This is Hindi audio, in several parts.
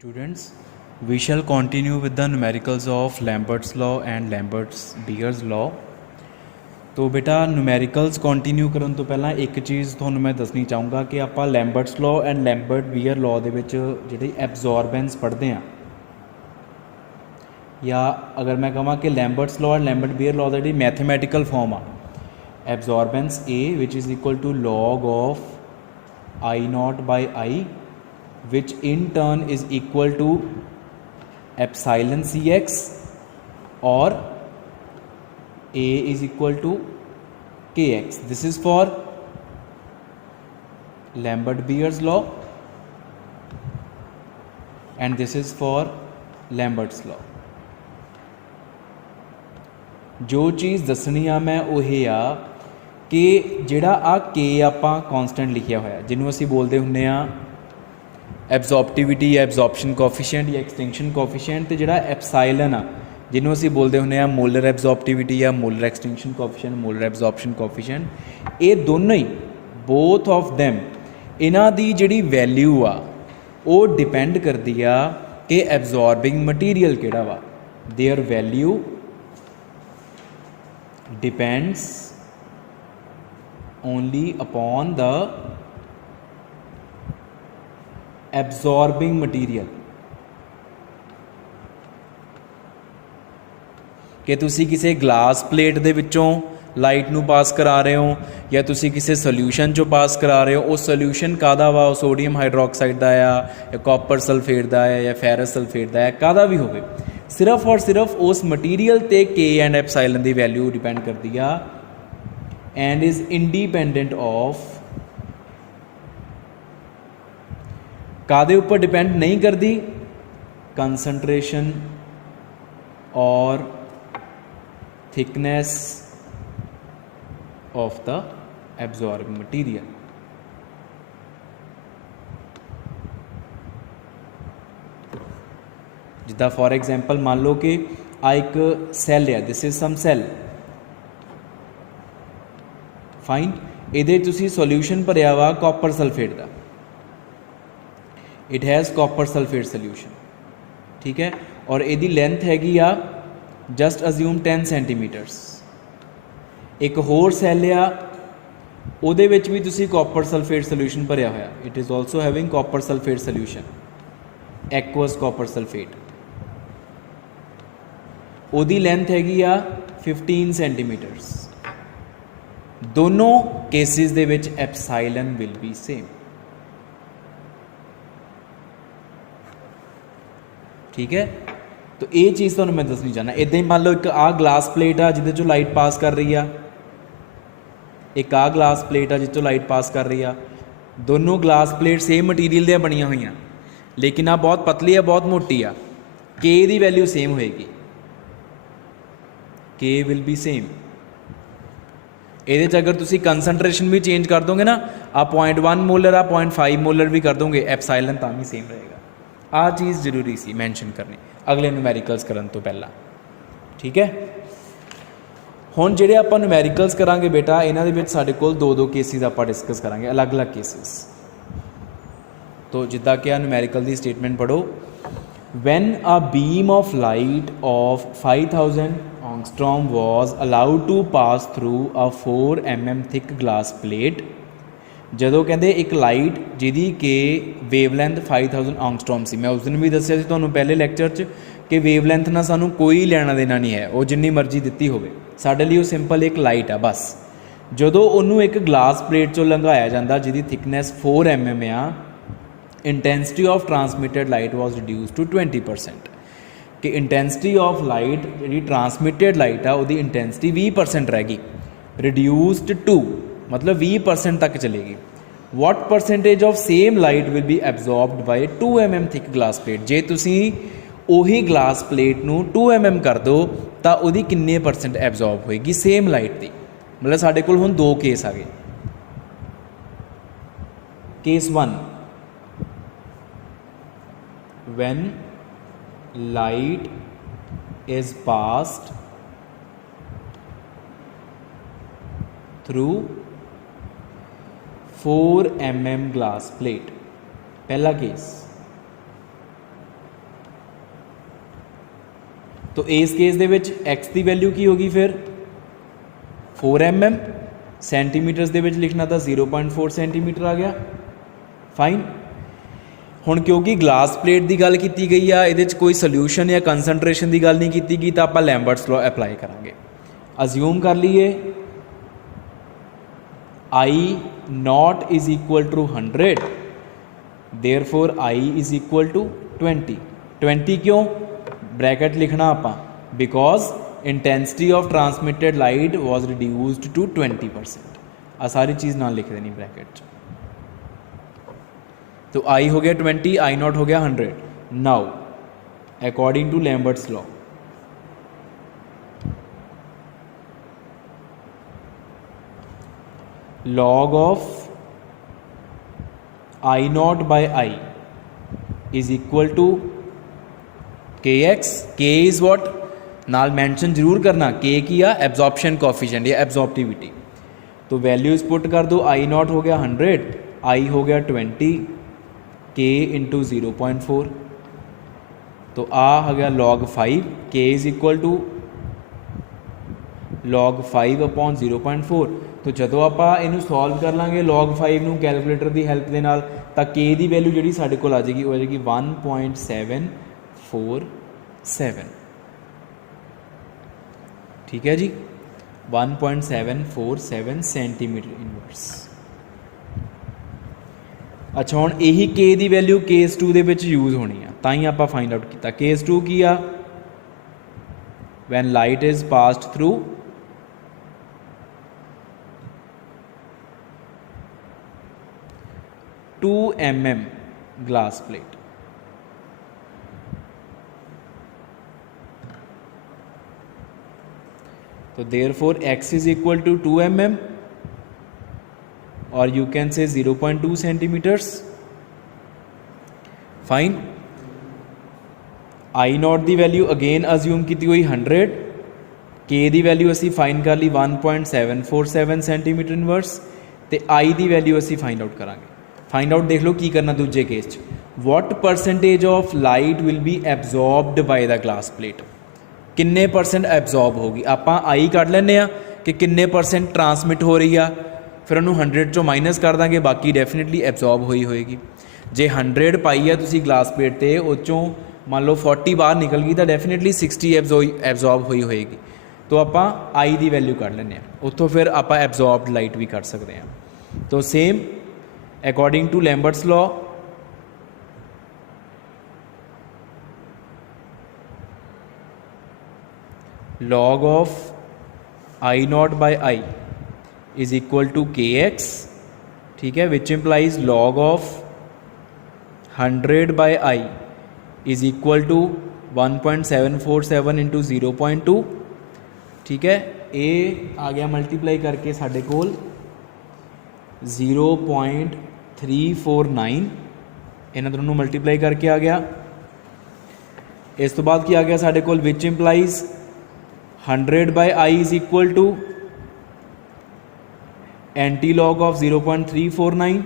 Students, we shall continue with the numericals of Lambert's law and Lambert's-Beer's law। तो बेटा numericals continue ਕਰਨ ਤੋਂ ਪਹਿਲਾਂ ਇੱਕ ਚੀਜ਼ ਤੁਹਾਨੂੰ ਮੈਂ ਦੱਸਣੀ ਚਾਹੂੰਗਾ ਕਿ ਆਪਾਂ Lambert's law and Lambert-Beer law ਦੇ ਵਿੱਚ ਜਿਹੜੀ absorbance ਪੜ੍ਹਦੇ ਹਾਂ ਜਾਂ ਅਗਰ ਮੈਂ ਕਹਾਂ ਕਿ Lambert's law and Lambert-Beer law ਦਾ ਜਿਹੜੀ ਮੈਥਮੈਟੀਕਲ ਫਾਰਮ ਆ absorbance A which is equal to log of I naught by I which in turn is equal to epsilon Cx or A is equal to Kx. This is for Lambert-Beer's law and this is for Lambert's law। जो चीज़ दसनी आ मैं वो आ कि जिहड़ा आ K आपां कॉन्सटेंट लिखिया होया जिन्हों असीं बोलते हुंदे आ एब्जॉर्प्टिविटी या एब्जॉर्प्शन कोफिशिएंट या एक्सटिंक्शन कोफिशिएंट, तो जिहड़ा एप्साइलन आ जिन्हों असीं बोलते हुंदे आ मोलर एब्जॉर्प्टिविटी या molar extinction coefficient, molar absorption coefficient, ये दोनों ही बोथ ऑफ दैम इन्हां दी जिहड़ी वैल्यू आ वो डिपेंड करदी आ कि एब्जॉर्बिंग मटीरियल किहड़ा वा। Their value depends only upon the absorbing material। कि तुसी किसी ग्लास प्लेट दे विचों लाइट नू पास करा रहे हो या तुसी किसी सोल्यूशन चो पास करा रहे हो, वो सोल्यूशन कादा वा सोडियम हाइड्रोक्साइड दा या कॉपर सल्फेट दा या फेरस सल्फेट दा कादा भी होवे, सिर्फ और सिर्फ उस मटीरियल ते के and epsilon the value depend करती है and is independent of कादे ऊपर डिपेंड नहीं करती, कंसंट्रेशन और thickness of the absorbing material. जिदा फॉर एग्जाम्पल मान लो कि आ एक सैल है, this is some cell fine, ये तुसी सोल्यूशन भरिया वा कॉपर सल्फेट का, it has copper sulphate solution, ठीक है, और यदी लेंथ हैगी आ जस्ट अज्यूम 10 सेंटीमीटर्स। एक होर सैल आ उहदे विच भी तुसी कॉपर सल्फेट सोल्यूशन भरिया होया, it is also having copper sulphate solution, aqueous copper sulphate, उहदी लेंथ हैगी आ 15 सेंटीमीटर्स। दोनों केसिस दे which epsilon will be same, ठीक है। तो ये चीज़ तुहानूं मैं दसनी चाहना। इदां ही मान लो एक आ ग्लास प्लेट आ जिहदे चों लाइट पास कर रही आ, एक आ ग्लास प्लेट आ जिस चों लाइट पास कर रही आ, दोनों ग्लास प्लेट सेम मटीरियल दी बनिया हुई, लेकिन आ बहुत पतली है बहुत मोटी आ, के दी वैल्यू सेम होएगी, के विल बी सेम। ये अगर तुसी कंसनट्रेशन भी चेंज कर दोगे ना, आ 0.1 मोलर आ 0.5 मोलर भी कर दोगे, एप्साइलन तां भी सेम रहेगा। आ चीज़ जरूरी सी मैंशन करनी अगले न्यूमेरिकल्स करन तो पहला, ठीक है। हुण जिहड़े आपां न्यूमेरिकल्स करांगे बेटा, इन्हां दे विच साडे कोल दो केसिस आपां डिस्कस करांगे, अलग अलग केसिस। तो जिद्दां कि आ न्यूमेरिकल दी स्टेटमेंट पढ़ो, when a beam of light of 5000 angstrom was allowed to pass through a 4 mm thick glass plate। ਜਦੋਂ ਕਹਿੰਦੇ ਇੱਕ ਲਾਈਟ ਜਿਹਦੀ ਕਿ ਵੇਵਲੈਂਥ 5000 ਐਂਗਸਟ੍ਰੋਮ ਸੀ, मैं उस दिन भी ਦੱਸਿਆ ਸੀ ਤੁਹਾਨੂੰ ਪਹਿਲੇ ਲੈਕਚਰ 'ਚ ਕਿ ਵੇਵਲੈਂਥ ਨਾਲ ਸਾਨੂੰ ਕੋਈ ਲੈਣਾ ਦੇਣਾ ਨਹੀਂ ਹੈ, ਉਹ ਜਿੰਨੀ ਮਰਜ਼ੀ ਦਿੱਤੀ ਹੋਵੇ, ਸਾਡੇ ਲਈ ਉਹ ਸਿੰਪਲ ਇੱਕ ਲਾਈਟ ਆ ਬਸ। ਜਦੋਂ ਉਹਨੂੰ ਇੱਕ ਗਲਾਸ ਪਲੇਟ 'ਚੋਂ ਲੰਘਾਇਆ ਜਾਂਦਾ ਜਿਹਦੀ ਥਿਕਨੈਸ 4 mm ਆ, intensity of transmitted light was reduce to 20%। कि इंटेंसिटी ऑफ लाइट जी ट्रांसमिटेड लाइट आ वो इंटेंसिटी 20% रहेगी, रिड्यूस्ड टू मतलब 20% तक चलेगी। What percentage of same light will be absorbed by 2 mm thick glass plate. जे तुसी उही ग्लास प्लेट नू 2 mm कर दो तो वो किन्ने परसेंट एब्जॉर्ब होएगी सेम लाइट की। मतलब साडे कोल हुण दो केस आ गए। Case 1, when light is passed through 4 mm glass plate। पहला केस तो इस केस दे विच x की वैल्यू की होगी फिर 4 mm, सेंटीमीटर्स दे विच लिखना था 0.4 सेंटीमीटर आ गया। फाइन। हुण क्योंकि ग्लास प्लेट की गल की गई आ, इहदे कोई सोल्यूशन या कंसनट्रेशन की गल नहीं की गई, तो आपां लैम्बर्ट्स लॉ अप्लाई करांगे। अज्यूम कर लीए I naught is equal to 100, therefore I is equal to 20 क्यों ब्रैकेट लिखना आपां, because intensity of transmitted light was reduced to 20%। आ सारी चीज़ ना लिख देनी ब्रैकेट। तो I हो गया 20, I नॉट हो गया 100। Now according to Lambert's law, log of I naught by I is equal to kx। k is what, नाल मैंशन जरूर करना, k की आ एब्जॉर्प्शन कोफिशिएंट या एब्जॉर्प्टिविटी। तो वैल्यूज पुट कर दो, I नॉट हो गया 100, I हो गया 20, k इंटू 0.4, तो आ हो गया log 5, k is equal to log 5 upon 0.4। तो जो आप इनू सॉल्व कर लाँगे log 5 नू कैलकुलेटर की हैल्प के नाल, तो k की वैल्यू जी साढ़े को आ जाएगी, वो आ जाएगी 1.747। ठीक है जी, 1.747 सेंटीमीटर इनवर्स। अच्छा हुण यही k की वैल्यू केस 2 दे विच यूज़ होनी है, तां ही आपां फाइंड आउट किया। केस 2 की आ, when light is passed through 2 mm glass plate. तो therefore x is equal to 2 mm और you can say 0.2 centimetres. Fine. I naught की वैल्यू अगेन अज्यूम की हुई 100, k की वैल्यू असी फाइंड कर ली 1.747 सेंटीमीटर इनवर्स, तो I की वैल्यू असी फाइंड आउट करांगे। फाइंड आउट देख लो की करना दूजे केस च, what percentage of light will be absorbed by the glass plate, किन्ने परसेंट एब्जॉर्ब होगी। आपां I कढ़ लैंदे आ कि किन्ने परसेंट ट्रांसमिट हो रही आ, फिर उन्होंने 100 चो माइनस कर देंगे, बाकी डेफिनेटली एब्जॉर्ब हुई होएगी। जे 100 पाई है तुसी ग्लास प्लेट ते, उस चों मान लो 40 बाहर निकल गई, तो डेफिनेटली 60 एब्जॉर्ब हुई होएगी। तो आपां I की वैल्यू कढ़ लैंदे आ, उत्थों फिर आपां एब्जॉर्ब्ड लाइट भी कर सकते हैं। तो same according to Lambert's law, log of I naught by I is equal to kx। ठीक है, which implies log of 100 by I is equal to 1.747 into 0.2। ठीक है, ये आ गया मल्टीप्लाई करके साढ़े कोल 0.349, इन्होंने दोनों मल्टीप्लाई करके आ गया। इस तो बाद की आ गया साढ़े कोल which implies 100 by I is equal to antilog of 0.349,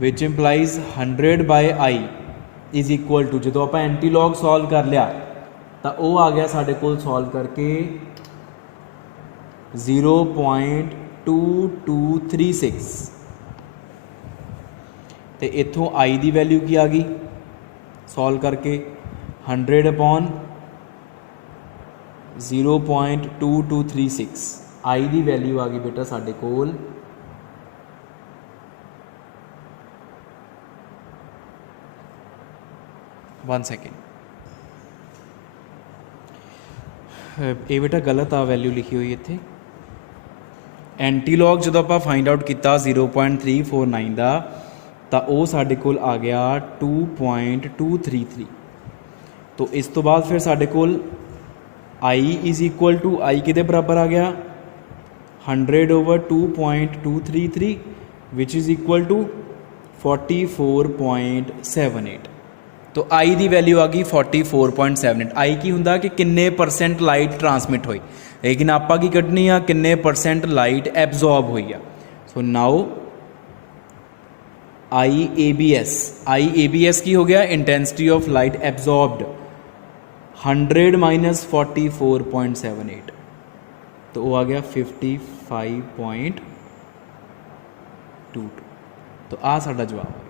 which implies 100 by I is equal to, जो आप एंटी लॉग सॉल्व कर लिया तो वो आ गया साढ़े कोल सॉल्व करके 0.2236। तो इत्थों I की वैल्यू की आ गई सॉल्व करके 100 अपॉन 0.2236, I की वैल्यू आ गई बेटा साढ़े कोल 1 सेकेंड, ये बेटा गलत आ वैल्यू लिखी हुई इत्थे। एंटी लॉग जो आप फाइंड आउट किया 0.349 का, तो वो साढ़े कोल आ गया 2.233। तो इस तो बाद फिर साढ़े कोल I is equal to I किहदे बराबर आ गया 100 over 2.233 which is equal to 44.78। तो I की वैल्यू आ गई 44.78। I की हुंदा कि किन्ने परसेंट लाइट ट्रांसमिट हुई, लेकिन आपां की कड्ढनी आ किन्ने परसेंट लाइट एब्जॉर्ब हुई आ। सो नाउ IABS, IABS की हो गया intensity of light absorbed 100 minus 44.78, तो वो आ गया 55.22। तो आ साडा जवाब आ गया।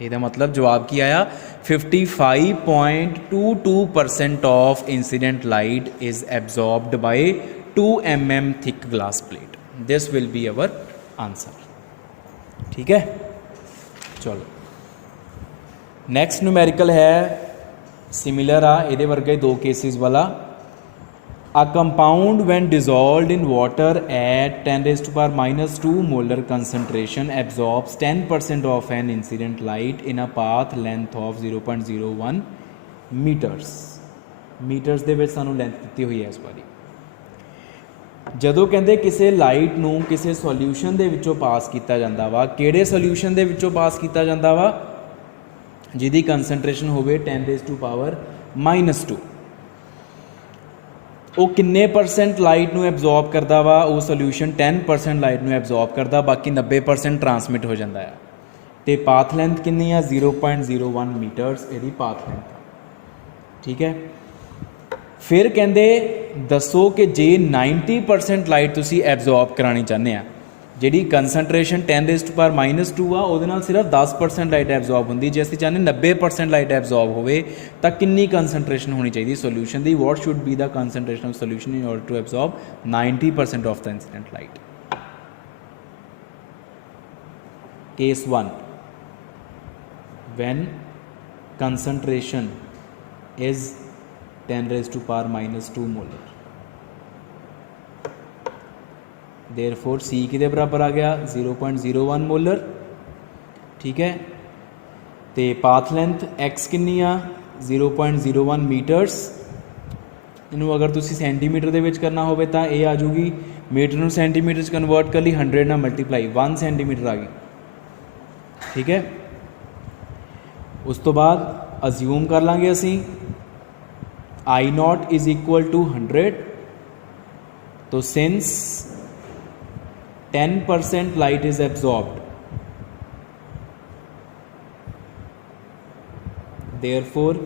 ਇਹਦਾ मतलब जवाब की आया 55.22% of incident light is absorbed by 2 mm thick glass plate. This will be our answer. ठीक है, चलो नैक्सट न्यूमेरिकल है सिमिलर आ ये वर्गे 2 केसिस वाला। A compound when dissolved in water at 10⁻⁻2 molar concentration absorbs 10% of an incident light in a path length of 0.01 meters। Metres ਦੇ ਵਿੱਚ ਸਾਨੂੰ ਲੈਂਥ ਦਿੱਤੀ ਹੋਈ ਹੈ ਇਸ ਵਾਰੀ। ਜਦੋਂ ਕਹਿੰਦੇ ਕਿਸੇ ਲਾਈਟ ਨੂੰ ਕਿਸੇ ਸੋਲਿਊਸ਼ਨ ਦੇ ਵਿੱਚੋਂ ਪਾਸ ਕੀਤਾ ਜਾਂਦਾ ਵਾ, ਕਿਹੜੇ ਸੋਲਿਊਸ਼ਨ ਦੇ ਵਿੱਚੋਂ ਪਾਸ ਕੀਤਾ ਜਾਂਦਾ ਵਾ? ਜਿਹਦੀ ਕੰਸਨਟ੍ਰੇਸ਼ਨ ਹੋਵੇ 10⁻⁻²। ਉਹ ਕਿੰਨੇ % ਲਾਈਟ ਨੂੰ ਐਬਜ਼ੋਰਬ ਕਰਦਾ ਵਾ? ਉਹ ਸੋਲਿਊਸ਼ਨ 10% ਲਾਈਟ ਨੂੰ ਐਬਜ਼ੋਰਬ ਕਰਦਾ, ਬਾਕੀ 90% ਟਰਾਂਸਮਿਟ ਹੋ ਜਾਂਦਾ ਆ। ਤੇ ਪਾਥ ਲੈਂਥ ਕਿੰਨੀ ਆ? 0.01 ਮੀਟਰਸ ਇਹਦੀ ਪਾਥ ਲੈਂਥ ਆ। ਠੀਕ ਹੈ, ਫਿਰ ਕਹਿੰਦੇ ਦੱਸੋ ਕਿ ਜੇ 90% ਲਾਈਟ ਤੁਸੀਂ ਐਬਜ਼ੋਰਬ ਕਰਾਉਣੀ ਚਾਹੁੰਦੇ ਆ, ਜਿਹੜੀ ਕੰਸਨਟ੍ਰੇਸ਼ਨ 10⁻² ਆ ਉਹਦੇ ਨਾਲ ਸਿਰਫ 10% ਲਾਈਟ ਐਬਜ਼ੋਰਬ ਹੁੰਦੀ, ਜੇ ਅਸੀਂ ਚਾਹੁੰਦੇ 90% ਲਾਈਟ ਐਬਜ਼ੋਰਬ ਹੋਵੇ ਤਾਂ ਕਿੰਨੀ ਕੰਸਨਟ੍ਰੇਸ਼ਨ ਹੋਣੀ ਚਾਹੀਦੀ ਸੋਲਿਊਸ਼ਨ ਦੀ? What should be the concentration of solution in order to absorb 90% of the incident light? Case 1, when concentration is 10⁻² molar, therefore C किहदे बराबर आ गया? 0.01 मोलर। ठीक है, तो पाथ लेंथ X कितनी आ? 0.01 मीटर्स। इनू अगर तुसी सेंटीमीटर दे विच करना होवे तां ये आ जूगी, मीटर नू सेंटीमीटर च कन्वर्ट कर ली, 100 ना मल्टीप्लाई 1 सेंटीमीटर आ गई। ठीक है, उस तो बाद अज्यूम कर लांगे असी I0 इज इक्वल टू 100। तो since 10% light is absorbed, therefore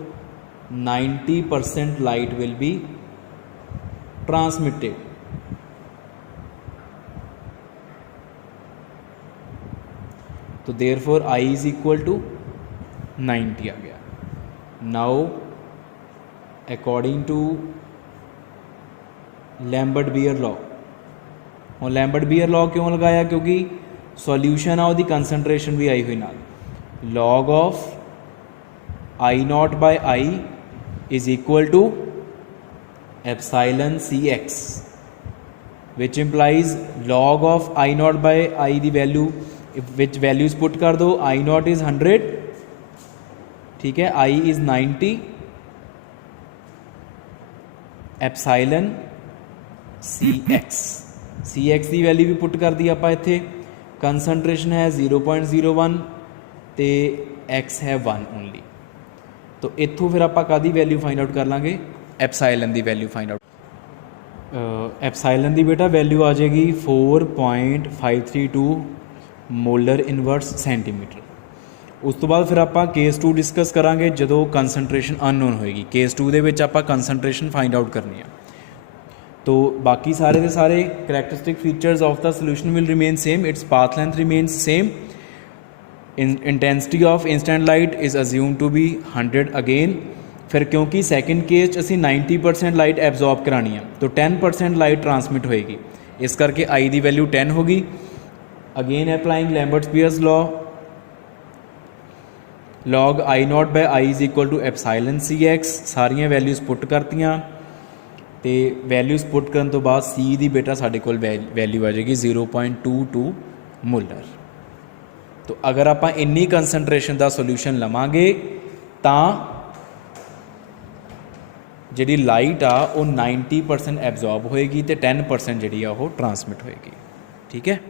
90% light will be transmitted। तो therefore I is equal to 90 आ गया। Now according to Lambert-Beer law, और लैम्बर्ट-बियर लॉ क्यों लगाया? क्योंकि सॉल्यूशन आ उसकी कंसनट्रेशन भी आई हुई नाल। Log of I0/I is equal to epsilon CX, which implies log of I0/I दी वैल्यू विच वैल्यूज पुट कर दो। I0 इज़ 100, ठीक है, I इज़ 90, एप्साइलन CX की वैल्यू भी पुट कर दी आप इत्थे। कंसनट्रेशन है 0.01 तो X है 1 ओनली। तो इत्थों फिर आप कादी वैल्यू फाइंड आउट कर लांगे? एप्साइलन की वैल्यू फाइंड आउट। एप्साइलन की बेटा वैल्यू आ जाएगी 4.532 मोलर इनवर्स सेंटीमीटर। उस तो बाद फिर आप केस 2 डिस्कस करांगे जो कंसनट्रेशन अननोन होएगी। केस 2 दे विच आपां कंसनट्रेशन फाइंड आउट करनी है। तो बाकी सारे के सारे characteristic features of the solution will remain same. It's path length remains same. Intensity of instant light is assume to be 100 again. फिर क्योंकि सैकेंड केस असी 90% लाइट एब्जॉर्ब करानी है तो 10% लाइट ट्रांसमिट होएगी, इस करके आई की वैल्यू 10 होगी। Again applying Lambert's Beer's law, log I0/I is equal to epsilon CX। सारिया वैल्यूज पुट करतियाँ तो वैल्यूज पुट करने तो बाद C की बेटा साढ़े को वैल्यू आ जाएगी 0.22 मोलर। तो अगर आप इन्नी कंसनट्रेशन का सोल्यूशन लवांगे तो जी लाइट आ वो 90% एब्जॉर्ब होएगी तो 10% जी ट्रांसमिट होएगी। ठीक है।